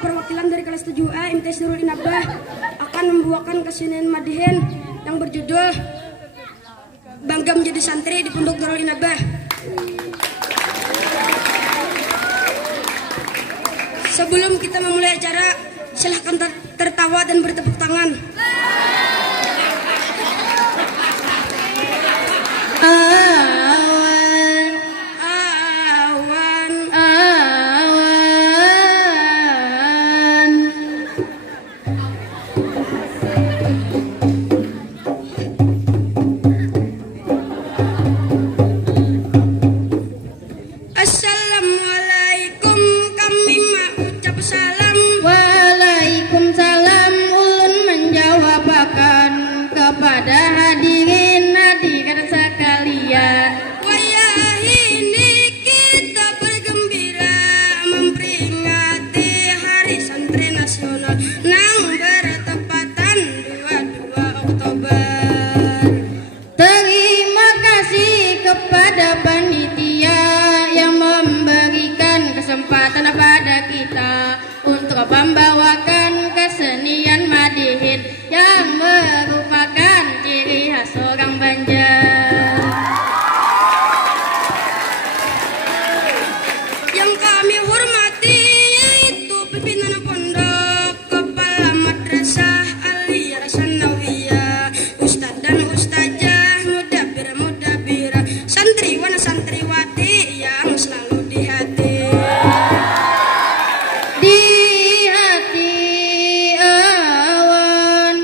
perwakilan dari kelas 7A MTS Nurul Inabah akan membawakan kesenian Madihin yang berjudul Bangga Menjadi Santri di Pondok Nurul Inabah. Sebelum kita memulai acara, silahkan tertawa dan bertepuk tangan. Assalamualaikum, kami mau ucap salam. Waalaikumsalam, ulun menjawab akan kepada hadirin sekalian. Wayah ini kita bergembira memperingati Hari Santri Nasional nang bertepatan 22 Oktober. Terima kasih kepada panitia yang memberikan kesempatan pada kita untuk membawakan kesenian Madihin yang merupakan ciri khas orang Banjar. Yang kami hormati yaitu pimpinan pondok, kepala madrasah Aliyah Sanawiyah, ustadz dan ustazah, mudabir-mudabirah, santriwan santriwati yang selalu di hati. Di hati awan,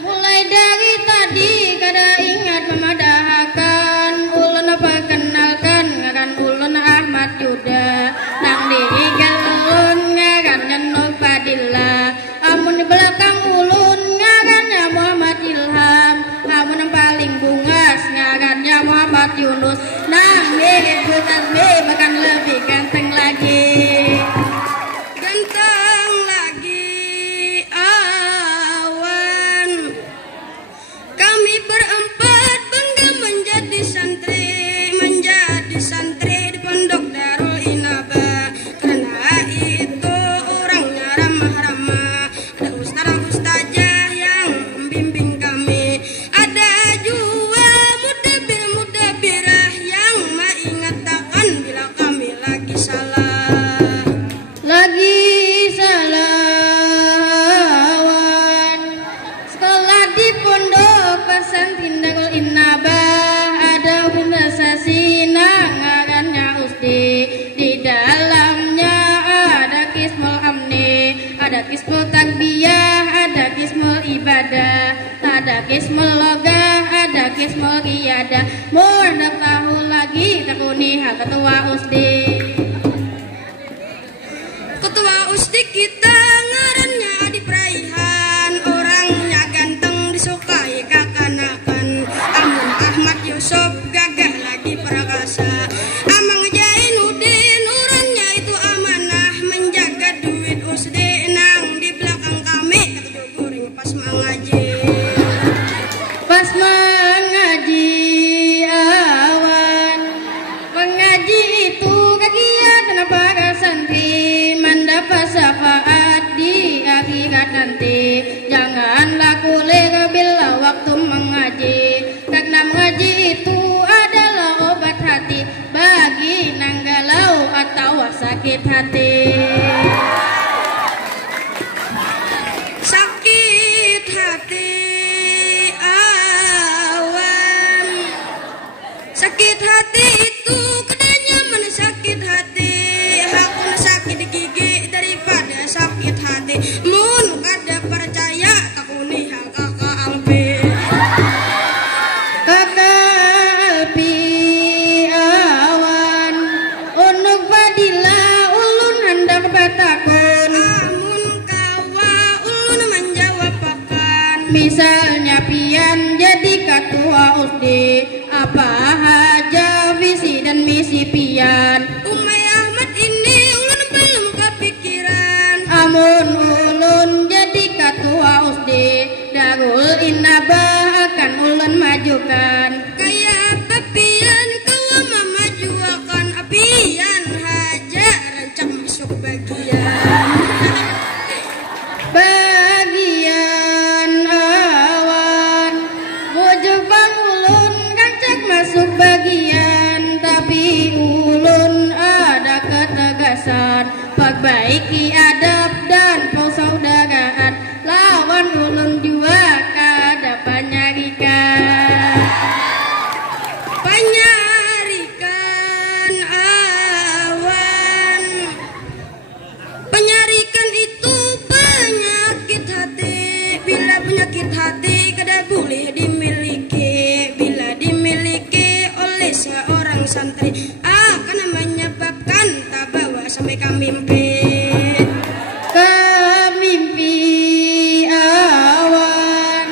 mulai dari tadi kada ingat memadahkan. Ulun perkenalkan ngaran ulun Ahmad Yuda, nang diigal ulun ngarannya Nur Fadillah. Amun di belakang ulun ngarannya Muhammad Ilham. Amun yang paling bungas ngarannya Muhammad Yunus. Nang diibu tasbih bahkan lebih ganteng lagi. Ganteng lagi awan. Kami berempat bangga menjadi santri di Pondok Darul Inabah. Karena itu orangnya ramah-ramah. Ada ustazah yang membimbing kami. Ada juga mudabir-mudabirah yang mengingatkan bila kami lagi salah. Awan. Sekolah di Pondok Pesantren Darul Inabah ada organisasi ngarannya USDI. Di dalamnya ada Kismul Amni, ada Kismul Tarbiyah, ada Kismul Ibadah, ada Kismul Logah, ada Kismul Riyadah. Mau tahu lagi takuni hal ketua USDI. Ketua USDI kita ngarannya Adi Praihan, orangnya ganteng disukai kakanakan. Amun Ahmad Yusuf gagah lagi prakasa. Amang Jainuddin orangnya itu amanah menjaga duit USDI nang di belakang kami ketujuh guring pas mengaji. Pas mengaji awan, mengaji itu kegiatan para santri mendapat syafaat di akhirat nanti. Janganlah kulir bila waktu mengaji, karena mengaji itu adalah obat hati bagi nang galau atau sakit hati. Sakit hati awan, sakit hati itu kedanya mana sakit hati. Hakuna sakit gigi daripada sakit hati. Mun kada percaya takuni hal kakak Alpi. Kakak Alpi awan, unuk Fadilah ulun hendak batakun. Amun kawa ulun menjawab akan. Misalnya pian jadi ketua USDI, apa aja visi dan misi pian. Umay Ahmad ini ulun belum kepikiran. Amun ulun jadi ketua USDI, Darul Inabah akan ulun majukan. Kayak pepian kawa memajuakan apian haja rancang masuk bagian. perbaiki adab dan persaudaraan, lawan ulun jua kada panyarikan. Penyarikan awan, penyarikan itu penyakit hati. Bila penyakit hati kada boleh dimiliki, bila dimiliki oleh seorang santri akan menyebabkan tak bawa sampai ke mimpi. Ke mimpi awan,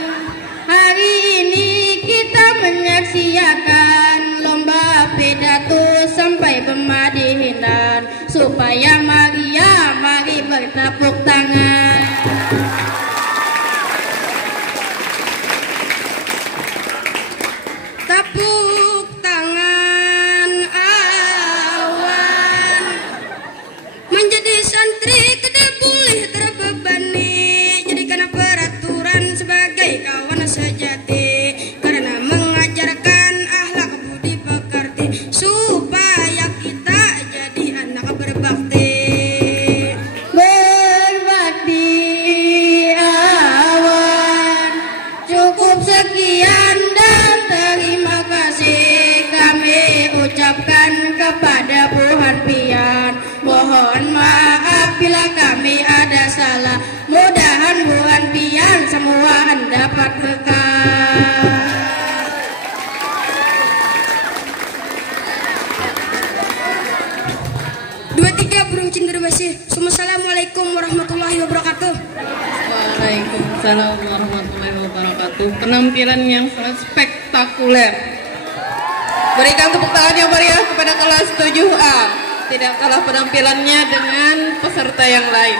hari ini kita menyaksikan lomba pidato sampai pemadihinan, supaya mari bertepuk tangan. Tepuk tangan awan, menjadi santri kada boleh terbebani, jadikan peraturan sebagai kawan sejati, karena mengajarkan akhlak budi pekerti, supaya kita jadi anak berbakti. Berbakti awan, cukup sekian dan terima kasih kami ucapkan kepada Bu Harpian. Mohon maaf bila kami ada salah, mudahan Bu Harpian semua dapat berkah. 23 burung cenderawasih. Assalamualaikum warahmatullahi wabarakatuh. Waalaikumsalam warahmatullahi wabarakatuh. Penampilan yang sangat spektakuler. Berikan tepuk tangan yang meriah kepada kelas 7A. Tidak kalah penampilannya dengan peserta yang lain.